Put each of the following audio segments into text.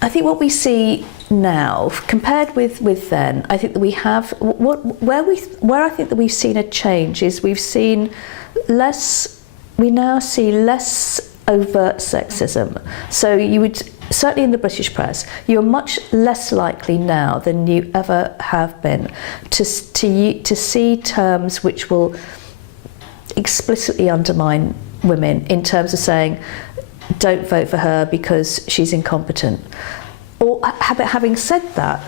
I think what we see now, compared with then, I think that we have where I think that we've seen a change is we now see less overt sexism. So you would certainly in the British press, you're much less likely now than you ever have been to see terms which will explicitly undermine women in terms of saying, don't vote for her because she's incompetent. Or having said that,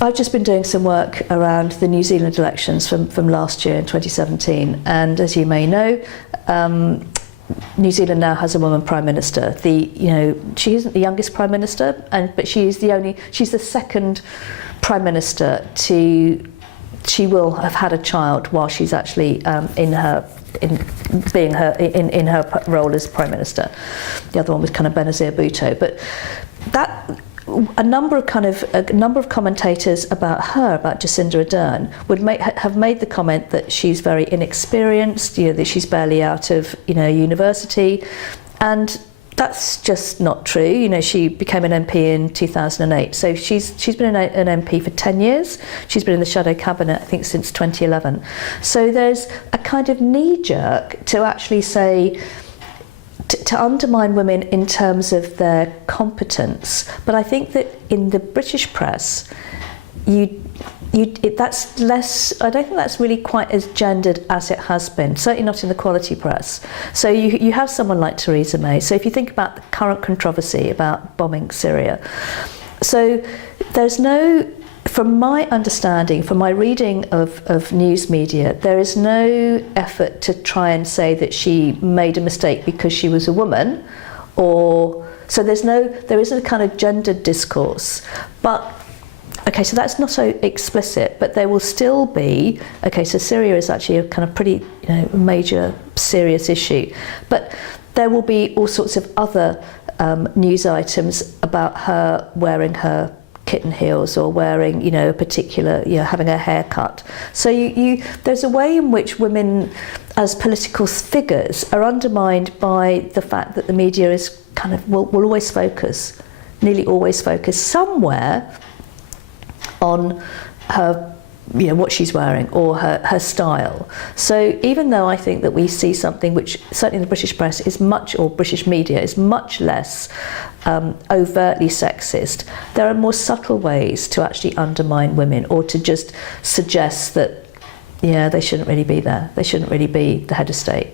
I've just been doing some work around the New Zealand elections from last year in 2017, and as you may know, New Zealand now has a woman prime minister. She isn't the youngest prime minister, but she's the second prime minister she will have had a child while she's actually in her role as prime minister. The other one was kind of Benazir Bhutto, but that a number of commentators about Jacinda Ardern have made the comment that she's very inexperienced, that she's barely out of university, and that's just not true. She became an MP in 2008, so she's been an MP for 10 years. She's been in the shadow cabinet, I think, since 2011. So there's a kind of knee-jerk to actually say, to undermine women in terms of their competence. But I think that in the British press, that's less. I don't think that's really quite as gendered as it has been. Certainly not in the quality press. So you have someone like Theresa May. So if you think about the current controversy about bombing Syria, so there's no. From my understanding, from my reading of news media, there is no effort to try and say that she made a mistake because she was a woman, or so there isn't a kind of gendered discourse. But okay, so that's not so explicit, but there will still be, okay, so Syria is actually a kind of pretty major, serious issue, but there will be all sorts of other news items about her wearing her kitten heels or wearing, a particular, having a haircut. So there's a way in which women as political figures are undermined by the fact that the media is kind of, will always focus, nearly always focus somewhere on her, what she's wearing or her style. So even though I think that we see something which certainly in the British press is British media is much less overtly sexist, there are more subtle ways to actually undermine women or to just suggest that, they shouldn't really be there. They shouldn't really be the head of state.